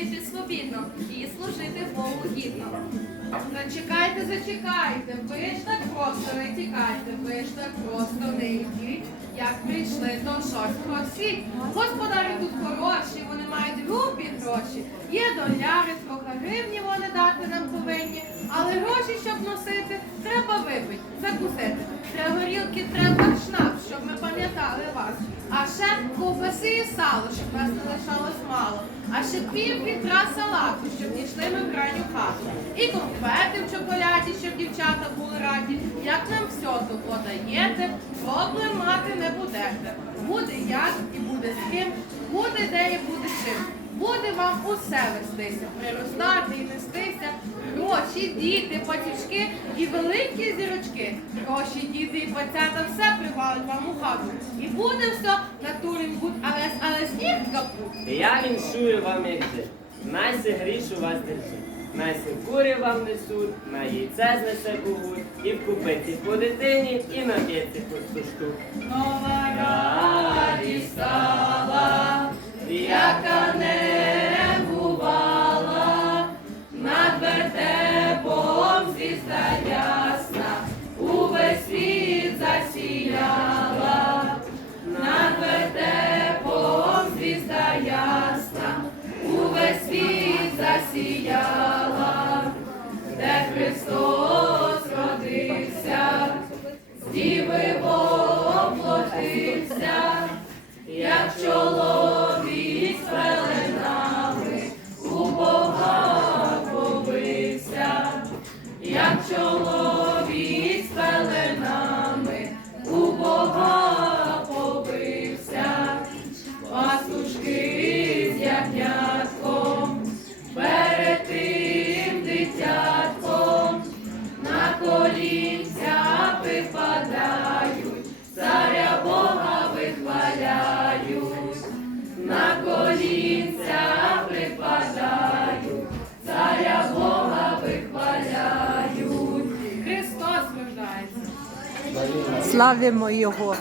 жити свобідно і служити Богу гідно. Зачекайте, зачекайте, ви ж так просто не тікайте, ви ж так просто не йдіть. Як прийшли, то щось просіть. Господарі тут хороші, вони мають грубі гроші. Є доляри, трохи гривні вони дати нам повинні. Але гроші, щоб носити, треба випити, ковбаси і сало, щоб нас не лишалось мало. А ще пів вітра салату, щоб дійшли ми в раню хату. І конфети в чоколяді, щоб дівчата були раді. Як нам все то подаєте, проблем мати не будете. Буде як і буде з ким, буде де і буде чим. Буде вам усе вестися, приростати і нестися. Гроші, діти, патічки і великі зірочки. Гроші, діти і пацята все привалить вам у хату. І буде все на турінгут, але, але сніг капут. Я віншую вам як жит. Найси гріш у вас держить. Найси кури вам несуть, на яйце знесе кугуть, і в купиці по дитині, і на п'єці по штук. Нова радість стала, яка засіяла, де Христос родився з діви воплотився, як чоловік з пеленами у Бога побився, як чоловік Славимо Його.